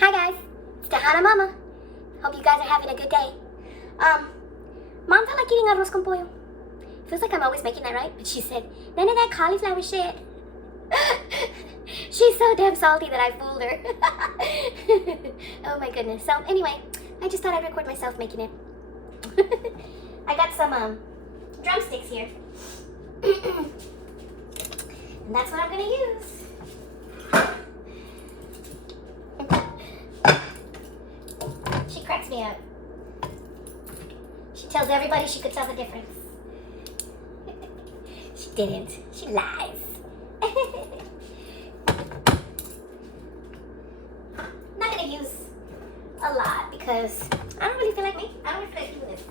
Hi guys, it's Tejana Mama. Hope you guys are having a good day. Mom felt like eating arroz con pollo. Feels like I'm always making that, right? But she said, none of that cauliflower shit. She's so damn salty that I fooled her. Oh my goodness. So anyway, I just thought I'd record myself making it. I got some drumsticks here. And that's what I'm gonna use. She cracks me up. She tells everybody she could tell the difference. She didn't. She lies. I'm not gonna use a lot because I don't really feel like me. I don't really feel like doing this.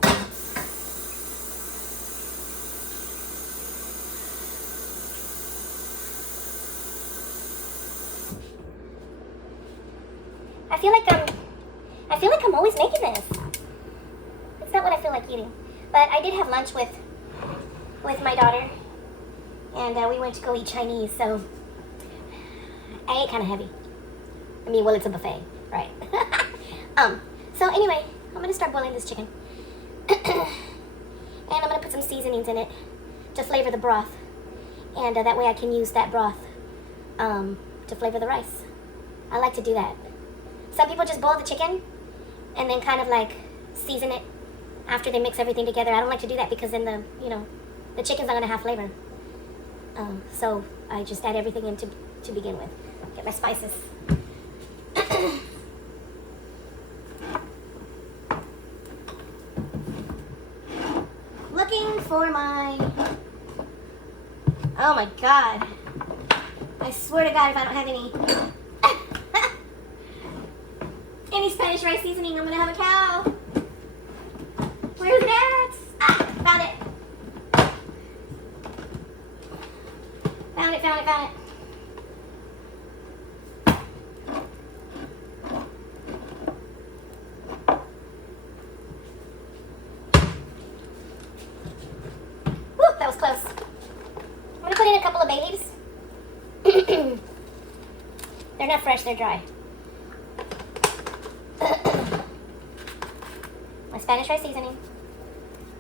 I feel like I'm always making this. It's not what I feel like eating. But I did have lunch with my daughter, and we went to go eat Chinese, so I ate kind of heavy. I mean, well, it's a buffet, right? So anyway, I'm gonna start boiling this chicken. And I'm gonna put some seasonings in it to flavor the broth. And that way I can use that broth to flavor the rice. I like to do that. Some people just boil the chicken and then kind of like season it after they mix everything together. I don't like to do that because then the chicken's not gonna have flavor. So I just add everything in to begin with. Get my spices. Looking for my... Oh my God. I swear to God, if I don't have any Spanish rice seasoning, I'm gonna have a cow. Where's it at? Ah, found it. Found it. Woo, that was close. I'm gonna put in a couple of bay leaves. They're not fresh, they're dry. My Spanish rice seasoning.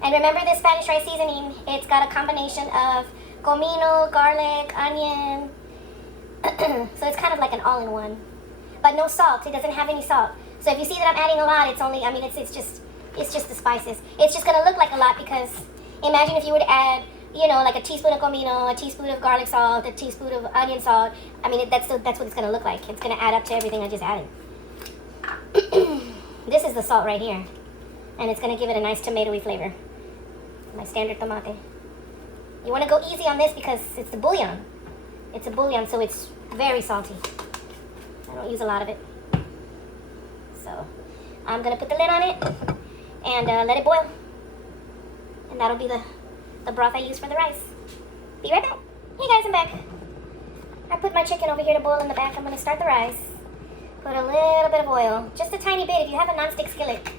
And remember this Spanish rice seasoning, it's got a combination of comino, garlic, onion. So it's kind of like an all-in-one. But no salt, it doesn't have any salt. So if you see that I'm adding a lot, it's only, I mean, it's just the spices. It's just gonna look like a lot because imagine if you would add, like a teaspoon of comino, a teaspoon of garlic salt, a teaspoon of onion salt. I mean, that's what it's gonna look like. It's gonna add up to everything I just added. This is the salt right here. And it's gonna give it a nice tomatoey flavor. My standard tomate. You wanna go easy on this because it's the bouillon. It's a bouillon, so it's very salty. I don't use a lot of it. So I'm gonna put the lid on it and let it boil. And that'll be the broth I use for the rice. Be right back. Hey guys, I'm back. I put my chicken over here to boil in the back. I'm gonna start the rice. Put a little bit of oil, just a tiny bit. If you have a non-stick skillet,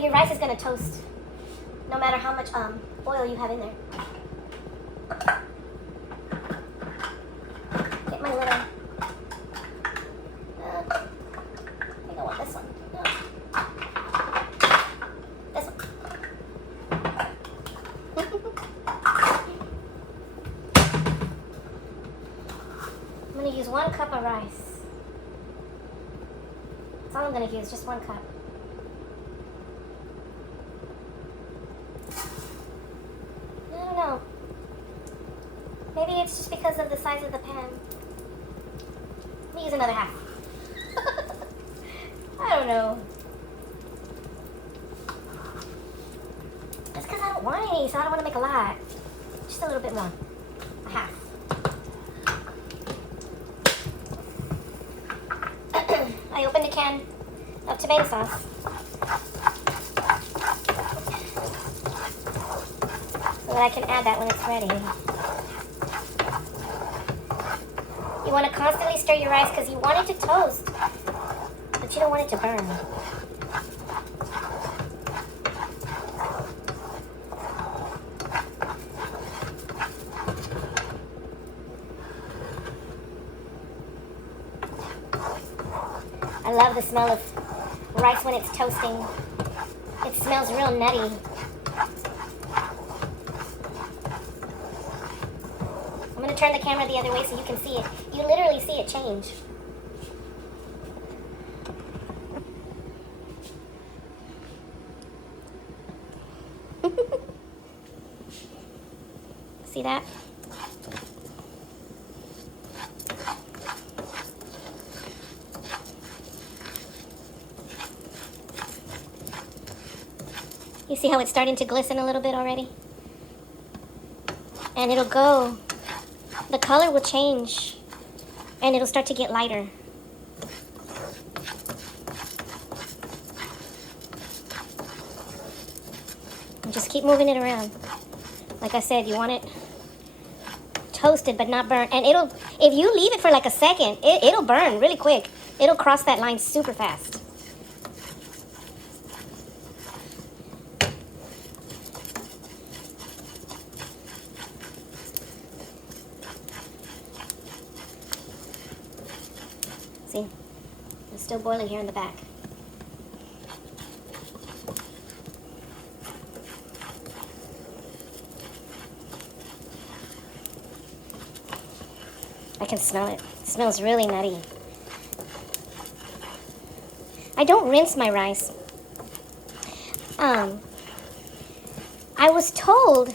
your rice is gonna toast, no matter how much oil you have in there. Get my little. I think I want this one. No. This one. I'm gonna use 1 cup of rice. That's all I'm gonna use, just 1 cup. I don't know. Maybe it's just because of the size of the pan. Let me use another half. I don't know. Just because I don't want any, so I don't want to make a lot. Just a little bit more. A half. I opened a can of tomato sauce. So that I can add that when it's ready. You want to constantly stir your rice because you want it to toast, but you don't want it to burn. I love the smell of rice when it's toasting. It smells real nutty. I'm going to turn the camera the other way so you can see it. You literally see it change. See that? You see how it's starting to glisten a little bit already? And it'll go, the color will change and it'll start to get lighter. And just keep moving it around. Like I said, you want it toasted but not burnt. And it'll, if you leave it for like a second, it'll burn really quick. It'll cross that line super fast. See, it's still boiling here in the back. I can smell it. It smells really nutty. I don't rinse my rice. I was told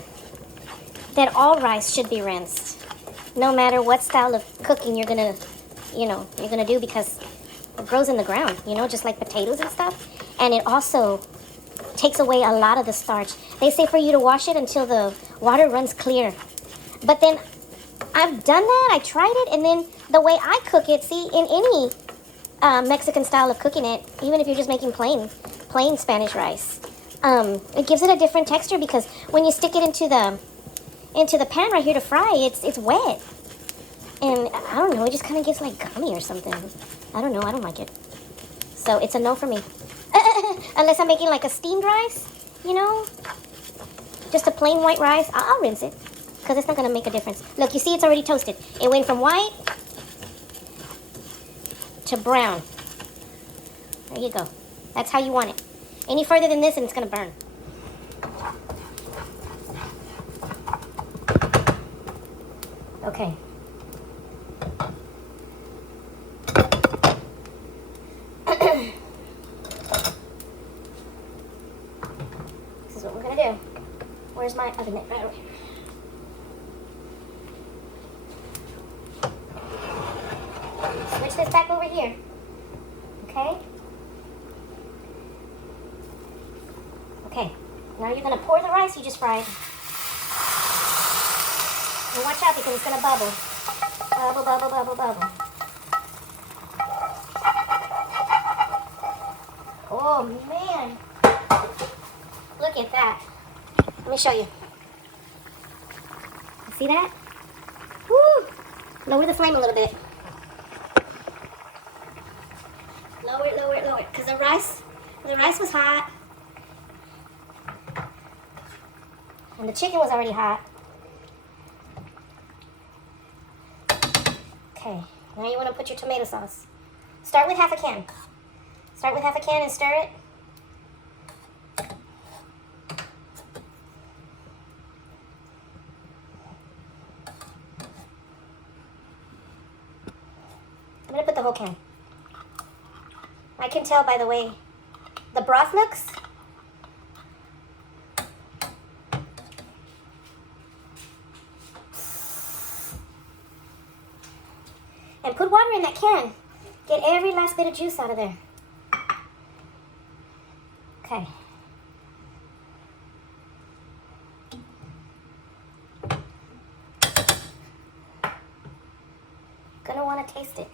that all rice should be rinsed, no matter what style of cooking you're gonna do, because it grows in the ground, just like potatoes and stuff. And it also takes away a lot of the starch. They say for you to wash it until the water runs clear. But then I've done that, I tried it, and then the way I cook it, see, in any Mexican style of cooking it, even if you're just making plain Spanish rice, it gives it a different texture, because when you stick it into the pan right here to fry, it's wet. And I don't know, it just kind of gets like gummy or something. I don't know, I don't like it. So it's a no for me. Unless I'm making like a steamed rice, just a plain white rice, I'll rinse it, because it's not going to make a difference. Look, you see it's already toasted. It went from white to brown. There you go. That's how you want it. Any further than this and it's going to burn. Okay. This is what we're going to do. Where's my oven mitt? Right over here. Switch this back over here. Okay? Okay. Now you're going to pour the rice you just fried. And watch out, because it's going to bubble. Bubble, bubble, bubble, bubble. Oh, man. Look at that. Let me show you. See that? Woo! Lower the flame a little bit. Lower it, lower it, lower it. Because the rice was hot. And the chicken was already hot. Okay, now you want to put your tomato sauce. Start with half a can. Start with half a can and stir it. I'm going to put the whole can. I can tell by the way the broth looks. And put water in that can. Get every last bit of juice out of there. Okay. Gonna want to taste it.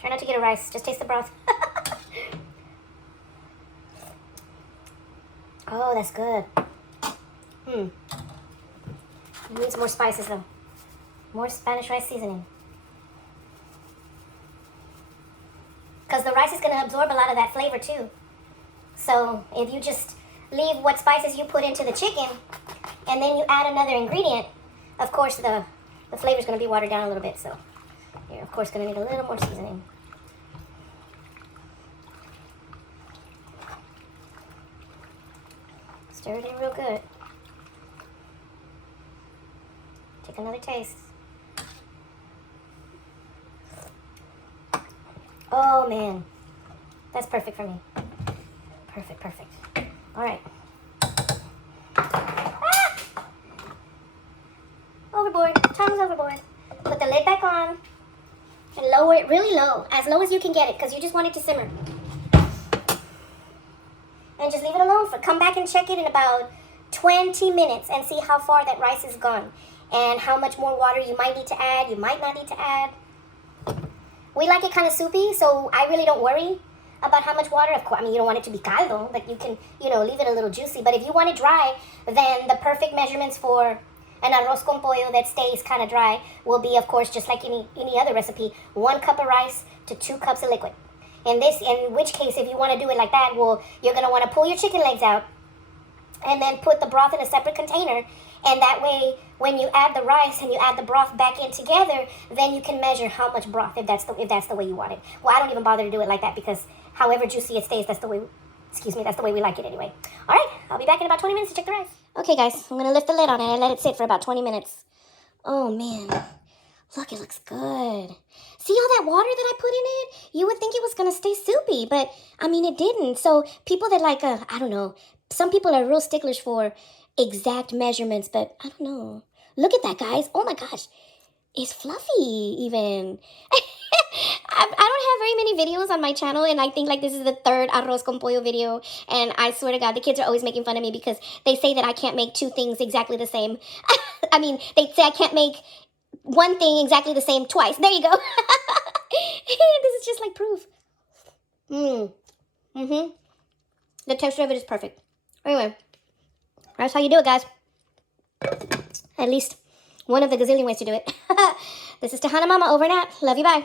Try not to get a rice. Just taste the broth. Oh, that's good. It needs more spices though. More Spanish rice seasoning. Because the rice is going to absorb a lot of that flavor too. So if you just leave what spices you put into the chicken and then you add another ingredient, of course the flavor's going to be watered down a little bit. So you're of course going to need a little more seasoning. Stir it in real good. Take another taste. Oh man, that's perfect for me. Perfect, perfect. All right. Ah! Overboard, tongue's overboard. Put the lid back on and lower it really low, as low as you can get it, because you just want it to simmer. And just leave it alone come back and check it in about 20 minutes and see how far that rice is gone and how much more water you might need to add, you might not need to add. We like it kind of soupy, so I really don't worry about how much water. Of course, I mean, you don't want it to be caldo, but you can, leave it a little juicy. But if you want it dry, then the perfect measurements for an arroz con pollo that stays kind of dry will be, of course, just like any other recipe, 1 cup of rice to 2 cups of liquid. In which case, if you want to do it like that, well, you're going to want to pull your chicken legs out and then put the broth in a separate container. And that way, when you add the rice and you add the broth back in together, then you can measure how much broth, if that's the way you want it. Well, I don't even bother to do it like that because however juicy it stays, that's the way we like it anyway. All right, I'll be back in about 20 minutes to check the rice. Okay, guys, I'm going to lift the lid on it and let it sit for about 20 minutes. Oh, man. Look, it looks good. See all that water that I put in it? You would think it was going to stay soupy, but, I mean, it didn't. So people that like, I don't know, some people are real sticklers for exact measurements, but I don't know. Look at that, guys. Oh, my gosh. It's fluffy, even. I don't have very many videos on my channel, and I think like this is the 3rd arroz con pollo video, and I swear to God, the kids are always making fun of me because they say that I can't make 2 things exactly the same. I mean, they say I can't make 1 thing exactly the same twice. There you go. This is just like proof. The texture of it is perfect. Anyway, that's how you do it, guys. At least one of the gazillion ways to do it. This is Tejana Mama, over and out. Love you, bye.